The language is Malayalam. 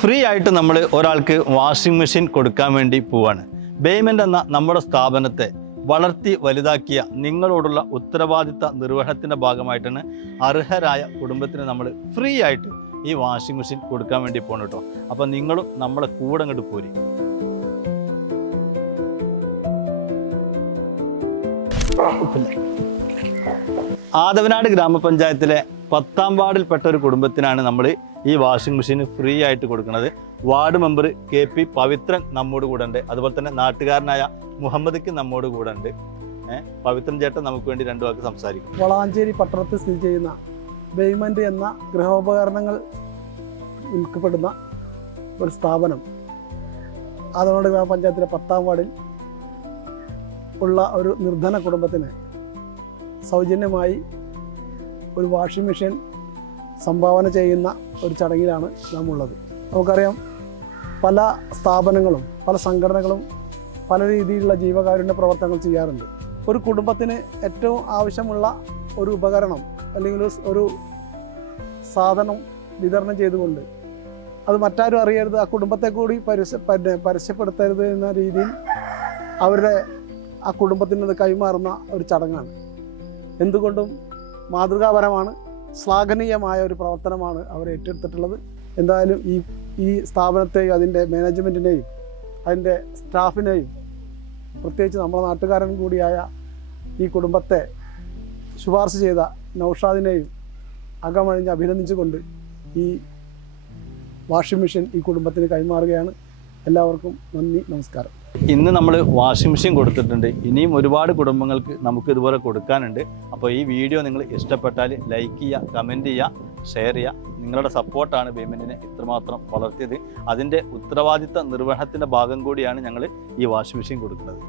ഫ്രീ ആയിട്ട് നമ്മൾ ഒരാൾക്ക് വാഷിംഗ് മെഷീൻ കൊടുക്കാൻ വേണ്ടി പോവാണ്. ബേയ്മെന്റ് എന്ന നമ്മുടെ സ്ഥാപനത്തെ വളർത്തി വലുതാക്കിയ നിങ്ങളോടുള്ള ഉത്തരവാദിത്ത നിർവഹണത്തിന്റെ ഭാഗമായിട്ടാണ് അർഹരായ കുടുംബത്തിന് നമ്മൾ ഫ്രീ ആയിട്ട് ഈ വാഷിംഗ് മെഷീൻ കൊടുക്കാൻ വേണ്ടി പോകണം കേട്ടോ അപ്പോൾ നിങ്ങളും നമ്മളെ കൂടെ അങ്ങോട്ട് പോരി. ആദവനാട് ഗ്രാമപഞ്ചായത്തിലെ പത്താം വാർഡിൽപ്പെട്ട ഒരു കുടുംബത്തിനാണ് നമ്മൾ ഈ വാഷിംഗ് മെഷീൻ ഫ്രീ ആയിട്ട് കൊടുക്കുന്നത് ward member K P Pavithran നമ്മോട് കൂടെ ഉണ്ട്. അതുപോലെ തന്നെ നാട്ടുകാരനായ മുഹമ്മദിക്ക് നമ്മോട് കൂടെ ഉണ്ട്. പവിത്രൻ ചേട്ടൻ നമുക്ക് വേണ്ടി രണ്ടു വാക്ക് സംസാരിക്കും. വളാഞ്ചേരി പട്ടണത്തിൽ സ്ഥിതി ചെയ്യുന്ന ബെയ്മന്റ് എന്ന ഗൃഹോപകരണങ്ങൾ വിൽക്കപ്പെടുന്ന ഒരു സ്ഥാപനം. അതോട് ഗ്രാമപഞ്ചായത്തിലെ പത്താം വാർഡിൽ ഉള്ള ഒരു നിർധന കുടുംബത്തിന് സൗജന്യമായി ഒരു വാഷിംഗ് മെഷീൻ സംഭാവന ചെയ്യുന്ന ഒരു ചടങ്ങിലാണ് നാം ഉള്ളത് നമുക്കറിയാം പല സ്ഥാപനങ്ങളും പല സംഘടനകളും പല രീതിയിലുള്ള ജീവകാരുണ്യ പ്രവർത്തനങ്ങൾ ചെയ്യാറുണ്ട്. ഒരു കുടുംബത്തിന് ഏറ്റവും ആവശ്യമുള്ള ഒരു ഉപകരണം അല്ലെങ്കിൽ ഒരു- സാധനം വിതരണം ചെയ്തുകൊണ്ട് അത് മറ്റാരും അറിയരുത് ആ കുടുംബത്തെ കൂടി പരസ്യ പരസ്യപ്പെടുത്തരുത് എന്ന രീതിയിൽ അവരുടെ ആ കുടുംബത്തിനത് കൈമാറുന്ന ഒരു ചടങ്ങാണ്. എന്തുകൊണ്ടും മാതൃകാപരമാണ്. ശ്ലാഘനീയമായ ഒരു പ്രവർത്തനമാണ് അവർ ഏറ്റെടുത്തിട്ടുള്ളത്. എന്തായാലും ഈ ഈ സ്ഥാപനത്തെയും അതിന്റെ മാനേജ്മെന്റിനെയും അതിന്റെ സ്റ്റാഫിനെയും പ്രത്യേകിച്ച് നമ്മുടെ നാട്ടുകാരൻ കൂടിയായ ഈ കുടുംബത്തെ ശുപാർശ ചെയ്ത നൗഷാദിനെയും അകമഴിഞ്ഞ് അഭിനന്ദിച്ചുകൊണ്ട് ഈ വാഷിംഗ് മെഷീൻ ഈ കുടുംബത്തിന് കൈമാറുകയാണ്. എല്ലാവർക്കും നന്ദി നമസ്കാരം. ഇന്ന് നമ്മൾ വാഷിംഗ് മെഷീൻ കൊടുത്തിട്ടുണ്ട്. ഇനിയും ഒരുപാട് കുടുംബങ്ങൾക്ക് നമുക്ക് ഇതുപോലെ കൊടുക്കാനുണ്ട്. അപ്പോൾ ഈ വീഡിയോ നിങ്ങൾ ഇഷ്ടപ്പെട്ടാൽ ലൈക്ക് ചെയ്യുക കമന്റ് ചെയ്യുക ഷെയർ ചെയ്യുക. നിങ്ങളുടെ സപ്പോർട്ടാണ് പേയ്മെന്റിനെ ഇത്രമാത്രം വളർത്തിയത്. അതിന്റെ ഉത്തരവാദിത്ത നിർവഹണത്തിന്റെ ഭാഗം കൂടിയാണ് ഞങ്ങൾ ഈ വാഷിംഗ് മെഷീൻ കൊടുക്കുന്നത്.